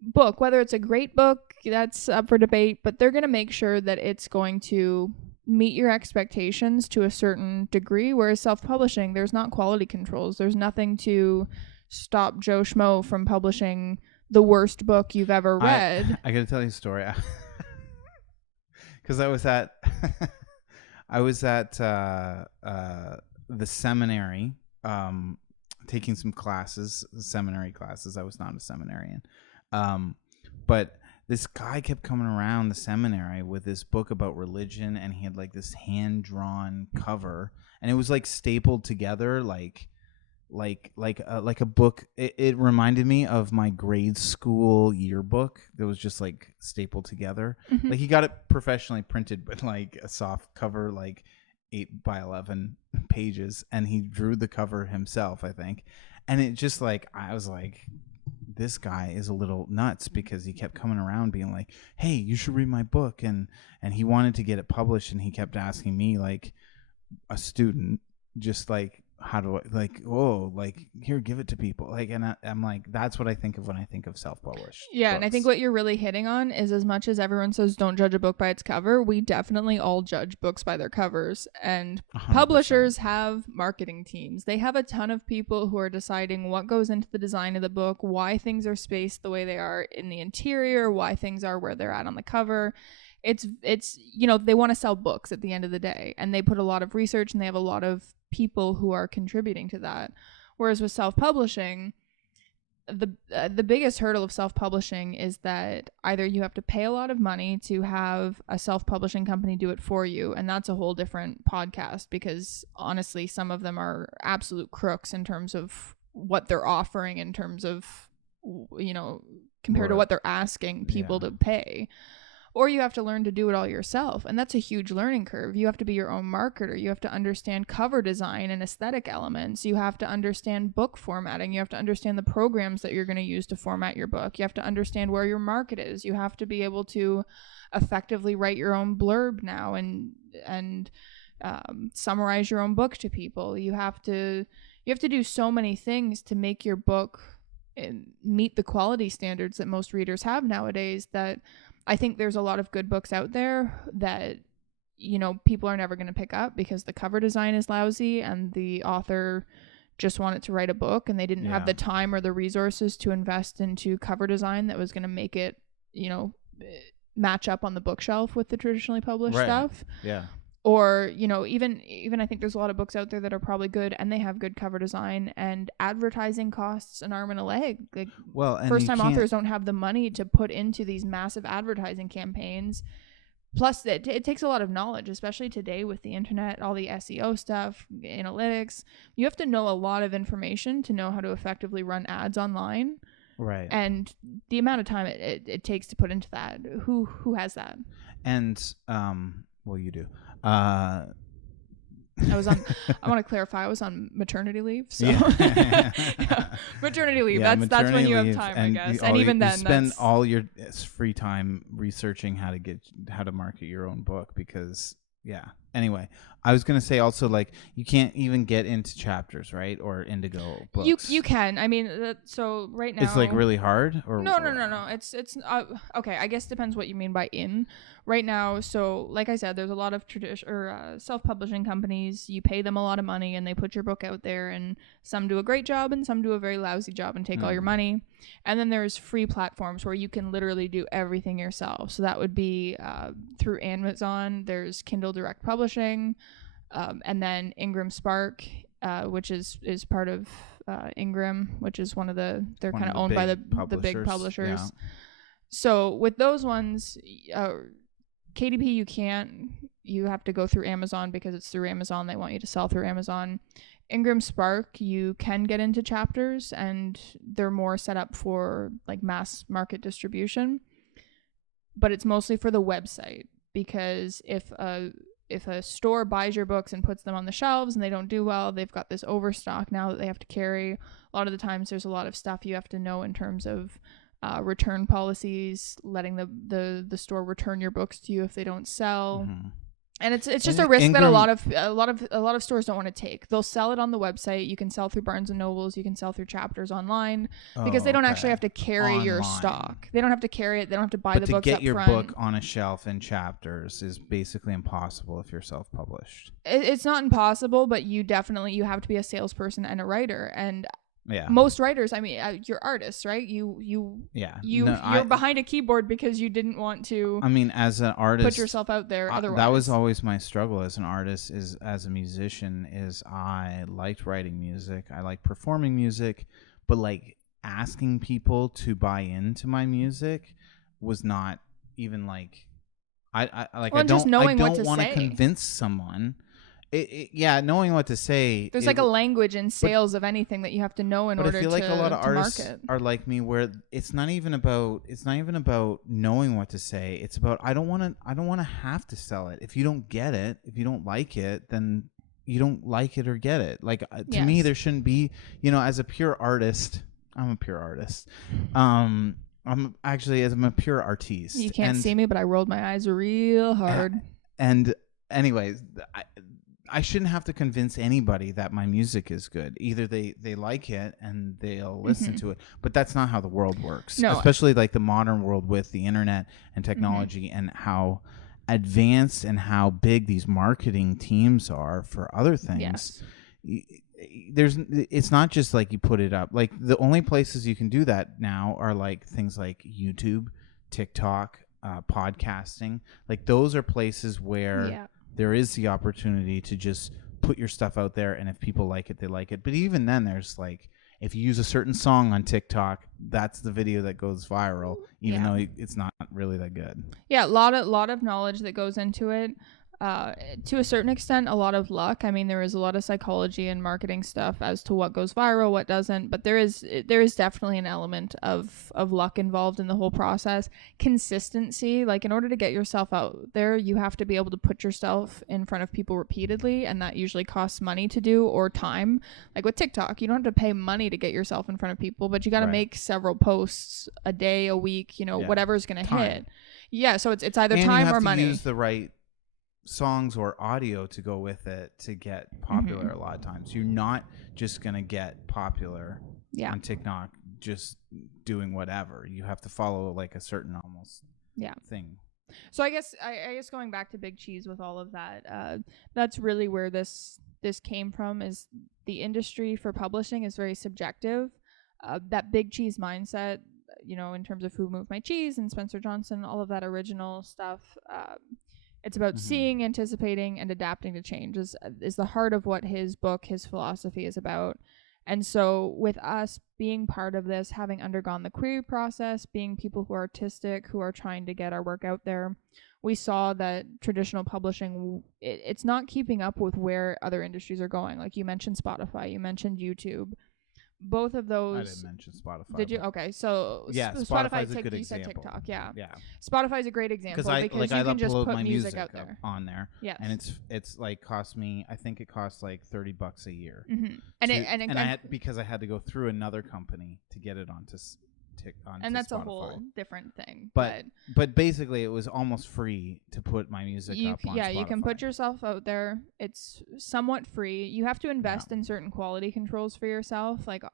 book. Whether it's a great book, that's up for debate, but they're going to make sure that it's going to meet your expectations to a certain degree. Whereas self-publishing, there's not quality controls. There's nothing to stop Joe Schmo from publishing the worst book you've ever read. I gotta tell you a story because I was at the seminary taking some classes, seminary classes. I was not a seminarian, but this guy kept coming around the seminary with this book about religion, and he had like this hand-drawn cover, and it was like stapled together like a book. It reminded me of my grade school yearbook that was just like stapled together. Like he got it professionally printed, but like a soft cover, like 8 by 11 pages, and he drew the cover himself, I think. And it just like, I was like, this guy is a little nuts, because he kept coming around being like, hey, you should read my book, and he wanted to get it published, and he kept asking me, like a student, just like, how do I, like, oh, like, here, give it to people, like, and I'm like, that's what I think of when I think of self-published books. And I think what you're really hitting on is, as much as everyone says don't judge a book by its cover, we definitely all judge books by their covers. And 100%. Publishers have marketing teams. They have a ton of people who are deciding what goes into the design of the book, why things are spaced the way they are in the interior, why things are where they're at on the cover. It's they want to sell books at the end of the day, and they put a lot of research, and they have a lot of people who are contributing to that. Whereas with self-publishing, the biggest hurdle of self-publishing is that either you have to pay a lot of money to have a self-publishing company do it for you, and that's a whole different podcast, because honestly some of them are absolute crooks in terms of what they're offering, in terms of, you know, compared to what they're asking people to pay. Or you have to learn to do it all yourself, and that's a huge learning curve. You have to be your own marketer. You have to understand cover design and aesthetic elements. You have to understand book formatting. You have to understand the programs that you're going to use to format your book. You have to understand where your market is. You have to be able to effectively write your own blurb now and summarize your own book to people. You have to do so many things to make your book meet the quality standards that most readers have nowadays, that I think there's a lot of good books out there that, you know, people are never going to pick up because the cover design is lousy and the author just wanted to write a book and they didn't have the time or the resources to invest into cover design that was going to make it, you know, match up on the bookshelf with the traditionally published stuff. Yeah. Or, you know, even I think there's a lot of books out there that are probably good and they have good cover design, and advertising costs an arm and a leg. Like, first-time authors don't have the money to put into these massive advertising campaigns. Plus, it takes a lot of knowledge, especially today with the internet, all the SEO stuff, analytics. You have to know a lot of information to know how to effectively run ads online. Right. And the amount of time it takes to put into that, who has that? And, well, you do. I want to clarify, I was on maternity leave. So maternity leave. That's when you have time, I guess. And even then, you spend all your free time researching how to market your own book, because anyway, I was going to say also, like, you can't even get into Chapters, right? Or Indigo books. You can. I mean, so right now it's like really hard, or no. It's okay. I guess depends what you mean by in. Right now, so like I said, there's a lot of self-publishing companies. You pay them a lot of money and they put your book out there, and some do a great job and some do a very lousy job and take all your money. And then there's free platforms where you can literally do everything yourself. So that would be through Amazon. There's Kindle Direct Publishing, and then Ingram Spark, which is part of Ingram, which is they're kind of owned by the big publishers. Yeah. So with those ones, KDP you have to go through Amazon because it's through Amazon. They want you to sell through Amazon. Ingram Spark, you can get into Chapters, and they're more set up for like mass market distribution, but it's mostly for the website, because if a store buys your books and puts them on the shelves and they don't do well, they've got this overstock now that they have to carry. A lot of the times there's a lot of stuff you have to know in terms of return policies, letting the store return your books to you if they don't sell. Mm-hmm. And it's just a risk that a lot of stores don't want to take. They'll sell it on the website. You can sell through Barnes and Nobles. You can sell through Chapters online, because they don't actually have to carry your stock. They don't have to carry it. They don't have to buy the books up front. But to get your book on a shelf in Chapters is basically impossible if you're self-published. It's not impossible, but you have to be a salesperson and a writer. And most writers, I mean, you're artists, right? You're behind a keyboard because you didn't want to. I mean, as an artist, put yourself out there. Otherwise, that was always my struggle as an artist. As a musician, I liked writing music. I liked performing music, but like asking people to buy into my music was not even like. I don't want to convince someone. Knowing what to say. There's like a language in sales of anything that you have to know in order to market. But I feel like a lot of artists are like me, where it's not even about knowing what to say. It's about I don't want to have to sell it. If you don't get it, if you don't like it, then you don't like it or get it. Like to me, there shouldn't be. As a pure artist, I'm a pure artist. I'm a pure artiste. You can't see me, but I rolled my eyes real hard. And anyways. I shouldn't have to convince anybody that my music is good. Either they like it and they'll listen to it, but that's not how the world works. No. Especially like the modern world with the internet and technology and how advanced and how big these marketing teams are for other things. Yes. It's not just like you put it up. Like the only places you can do that now are like things like YouTube, TikTok, podcasting. Like those are places where there is the opportunity to just put your stuff out there, and if people like it, they like it. But even then, there's like if you use a certain song on TikTok, that's the video that goes viral, even though it's not really that good. Yeah, lot of knowledge that goes into it. To a certain extent, a lot of luck. I mean, there is a lot of psychology and marketing stuff as to what goes viral, what doesn't. But there is definitely an element of luck involved in the whole process. Consistency, like in order to get yourself out there, you have to be able to put yourself in front of people repeatedly, and that usually costs money to do or time. Like with TikTok, you don't have to pay money to get yourself in front of people, but you got to make several posts a day, a week, whatever's going to hit. Yeah, so it's either and time you have or to money. Use the right songs or audio to go with it to get popular. A lot of times you're not just going to get popular on TikTok just doing whatever. You have to follow like a certain almost thing. So I guess going back to Big Cheese with all of that, that's really where this came from. Is the industry for publishing is very subjective. That Big Cheese mindset, in terms of Who Moved My Cheese and Spencer Johnson, all of that original stuff, it's about seeing, anticipating, and adapting to change is the heart of what his book, his philosophy is about. And so with us being part of this, having undergone the query process, being people who are artistic, who are trying to get our work out there, we saw that traditional publishing, it's not keeping up with where other industries are going. Like you mentioned Spotify, you mentioned YouTube. Both of those. I didn't mention Spotify. Did you? Okay, so Spotify's a good example. TikTok, yeah. Spotify's a great example because you can just put my music out there on there. Yes. And it's like cost me. I think it costs like $30 a year. Mm-hmm. Because I had to go through another company to get it onto and that's Spotify. A whole different thing. But basically, it was almost free to put my music up on Spotify. You can put yourself out there. It's somewhat free. You have to invest in certain quality controls for yourself. Like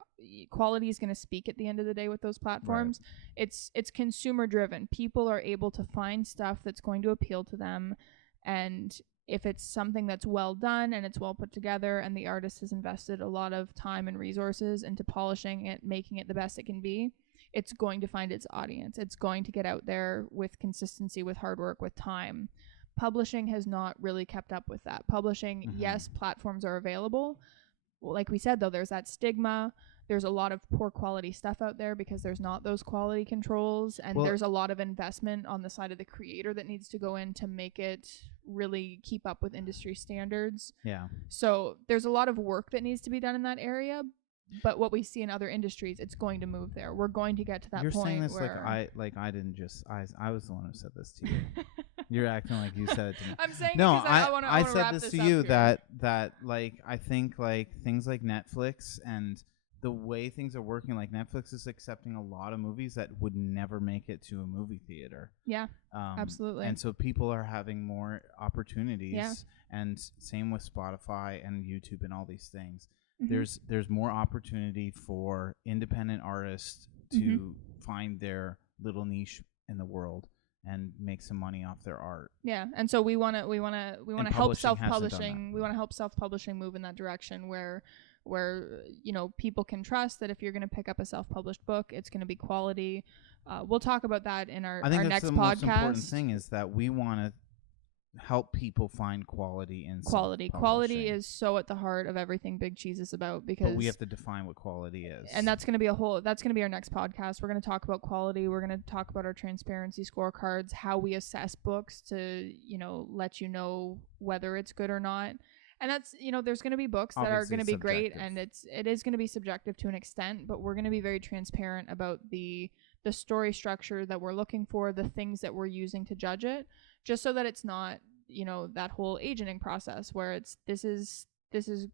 quality is going to speak at the end of the day with those platforms. Right. It's consumer driven. People are able to find stuff that's going to appeal to them, and if it's something that's well done and it's well put together and the artist has invested a lot of time and resources into polishing it, making it the best it can be, it's going to find its audience. It's going to get out there with consistency, with hard work, with time. Publishing has not really kept up with that. Publishing, yes, platforms are available. Well, like we said, though, there's that stigma. There's a lot of poor quality stuff out there because there's not those quality controls, and there's a lot of investment on the side of the creator that needs to go in to make it really keep up with industry standards. Yeah. So there's a lot of work that needs to be done in that area. But what we see in other industries, it's going to move there. We're going to get to that point. You're saying this where I didn't just I was the one who said this to you. You're acting like you said it to me. I'm saying no. I said this to you that like I think like things like Netflix and the way things are working, like Netflix is accepting a lot of movies that would never make it to a movie theater. Yeah, absolutely. And so people are having more opportunities. Yeah. And same with Spotify and YouTube and all these things. There's more opportunity for independent artists to find their little niche in the world and make some money off their art. Yeah, and so we want to help self-publishing. We want to help self-publishing move in that direction where people can trust that if you're going to pick up a self-published book, it's going to be quality. We'll talk about that in our next podcast. I think the most important thing is that we want to help people find quality in quality is so at the heart of everything Big Cheese is about, because we have to define what quality is, and that's going to be our next podcast. We're going to talk about quality. We're going to talk about our transparency scorecards, how we assess books to let you know whether it's good or not. And that's there's going to be books that are going to be great, and it is going to be subjective to an extent, but we're going to be very transparent about the story structure that we're looking for, the things that we're using to judge it, just so that it's not that whole agenting process where this is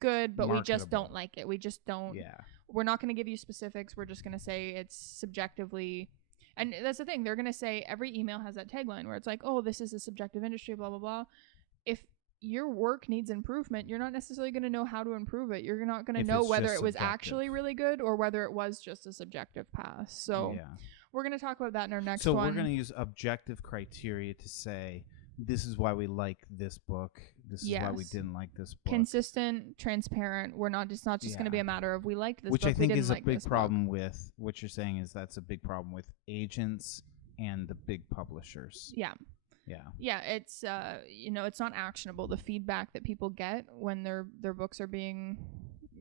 good, but we just don't like it. We just don't. Yeah. We're not going to give you specifics. We're just going to say it's subjectively. And that's the thing. They're going to say every email has that tagline where it's like, oh, this is a subjective industry, blah, blah, blah. If your work needs improvement, you're not necessarily going to know how to improve it. You're not going to know whether it was actually really good or whether it was just a subjective pass. So we're going to talk about that in our next one. So we're going to use objective criteria to say, this is why we like this book. This is why we didn't like this book. Consistent, transparent. It's not just going to be a matter of we liked this book, we didn't like this book. Which I think is a big problem with what you're saying is that's a big problem with agents and the big publishers. Yeah. Yeah, it's it's not actionable. The feedback that people get when their books are being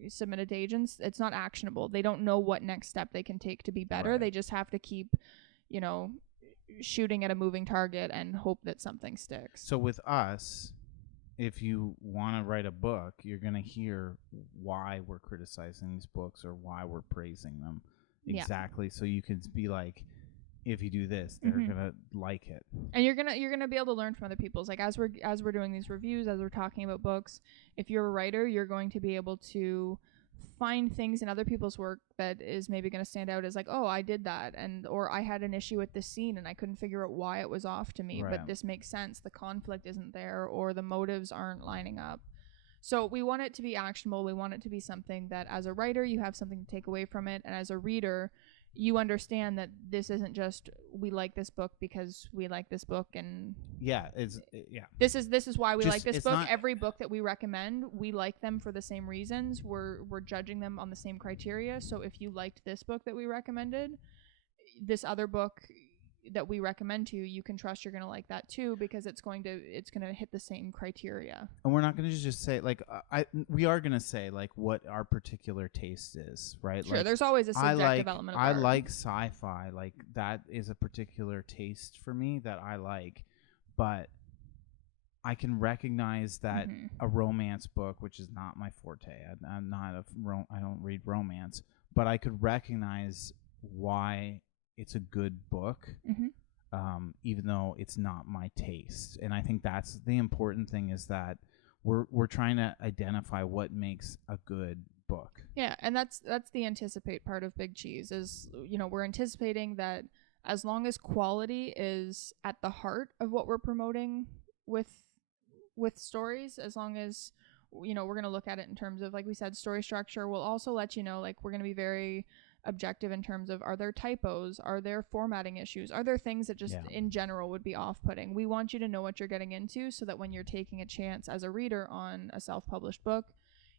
submitted to agents, it's not actionable. They don't know what next step they can take to be better. Right. They just have to keep, shooting at a moving target and hope that something sticks. So with us, if you want to write a book, you're going to hear why we're criticizing these books or why we're praising them. Exactly. So you could be like, if you do this, they're gonna like it, and you're gonna be able to learn from other people's. Like as we're doing these reviews, as we're talking about books, if you're a writer, you're going to be able to find things in other people's work that is maybe going to stand out as like, oh, I did that, or I had an issue with this scene and I couldn't figure out why it was off to me, but this makes sense. The conflict isn't there, or the motives aren't lining up. So we want it to be actionable. We want it to be something that as a writer, you have something to take away from it. And as a reader, you understand that this isn't just we like this book because we like this book, and this is why we like this book. Every book that we recommend, we like them for the same reasons. We're judging them on the same criteria. So if you liked this book that we recommended, this other book that we recommend to you, you can trust you're going to like that too, because it's going to hit the same criteria. And we're not going to just say like we are going to say like what our particular taste is, right? Sure, like, there's always a subjective element of art. I like sci-fi, like that is a particular taste for me that I like, but I can recognize that a romance book, which is not my forte, I'm not I don't read romance, but I could recognize why it's a good book, even though it's not my taste. And I think that's the important thing, is that we're trying to identify what makes a good book. Yeah, and that's the anticipate part of Big Cheese is, we're anticipating that as long as quality is at the heart of what we're promoting with stories, as long as, we're going to look at it in terms of, like we said, story structure. We'll also let you know, like, we're going to be very objective in terms of, are there typos, are there formatting issues, are there things that just in general would be off-putting. We want you to know what you're getting into, so that when you're taking a chance as a reader on a self-published book,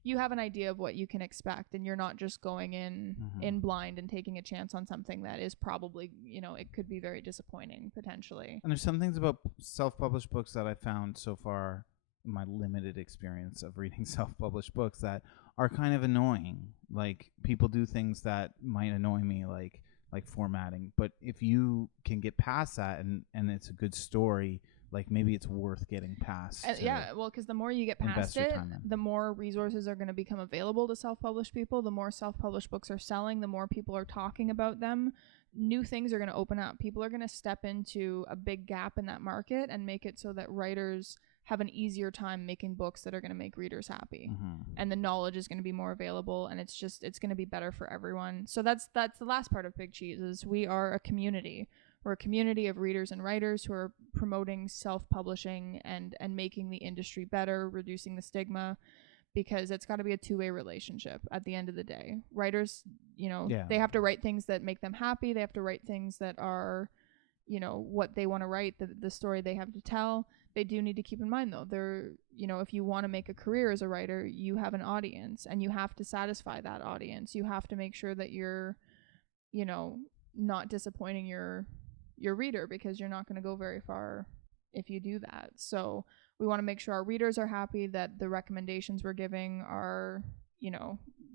you have an idea of what you can expect, and you're not just going in blind and taking a chance on something that is probably, it could be very disappointing potentially. And there's some things about self-published books that I found so far in my limited experience of reading self-published books that are kind of annoying. Like, people do things that might annoy me, like formatting. But if you can get past that and it's a good story, like, maybe it's worth getting past. Because the more you get past it, the more resources are going to become available to self-published people. The more self-published books are selling, the more people are talking about them. New things are going to open up. People are going to step into a big gap in that market and make it so that writers have an easier time making books that are going to make readers happy. And the knowledge is going to be more available, and it's going to be better for everyone. So that's the last part of Big Cheese, is we are a community. We're a community of readers and writers who are promoting self-publishing and making the industry better, reducing the stigma, because it's got to be a two-way relationship at the end of the day. Writers, they have to write things that make them happy. They have to write things that are, what they want to write, the story they have to tell. They do need to keep in mind, though, if you want to make a career as a writer, you have an audience, and you have to satisfy that audience. You have to make sure that you're, not disappointing your reader, because you're not going to go very far if you do that. So we want to make sure our readers are happy, that the recommendations we're giving are,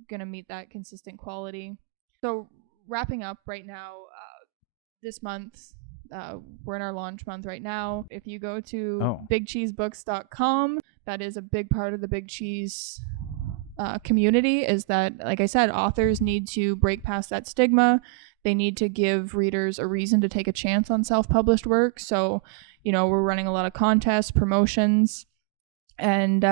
going to meet that consistent quality. So wrapping up right now, this month, we're in our launch month right now. If you go to bigcheesebooks.com, that is a big part of the Big Cheese community, is that, like I said, authors need to break past that stigma. They need to give readers a reason to take a chance on self-published work. So, we're running a lot of contests, promotions, and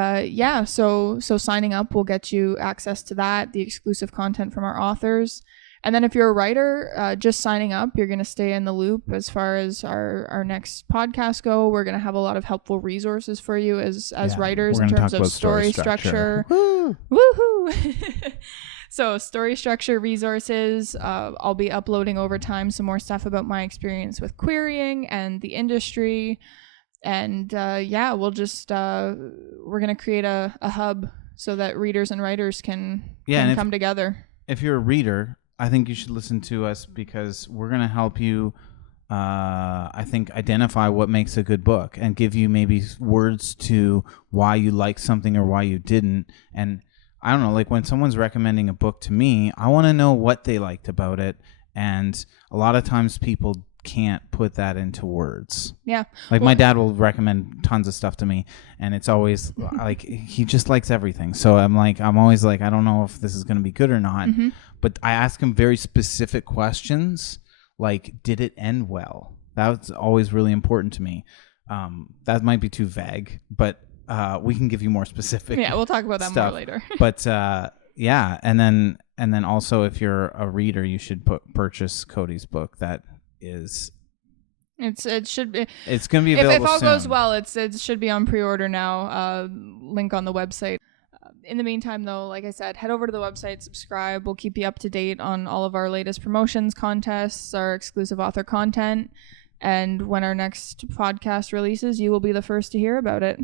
so signing up will get you access to that, the exclusive content from our authors. And then if you're a writer, just signing up, you're going to stay in the loop as far as our next podcast go. We're going to have a lot of helpful resources for you as writers in terms of story structure. Woohoo! So story structure resources. I'll be uploading over time some more stuff about my experience with querying and the industry. And we'll just we're going to create a hub so that readers and writers can come together. If you're a reader, I think you should listen to us, because we're going to help you, I think, identify what makes a good book and give you maybe words to why you like something or why you didn't. And I don't know, like when someone's recommending a book to me, I want to know what they liked about it. And a lot of times people can't put that into words. Yeah. Like my dad will recommend tons of stuff to me, and it's always like he just likes everything. So I'm always like, I don't know if this is going to be good or not. Mm-hmm. But I ask him very specific questions, like, did it end well? That's always really important to me. That might be too vague, but we can give you more specific. Yeah, we'll talk about that stuff. more later. But yeah, and then also if you're a reader, you should purchase Cody's book. That is, it should be. It's going to be available if all soon. goes well, it should be on pre-order now. Link on the website. In the meantime, though, like I said, head over to the website, subscribe. We'll keep you up to date on all of our latest promotions, contests, our exclusive author content. And when our next podcast releases, you will be the first to hear about it.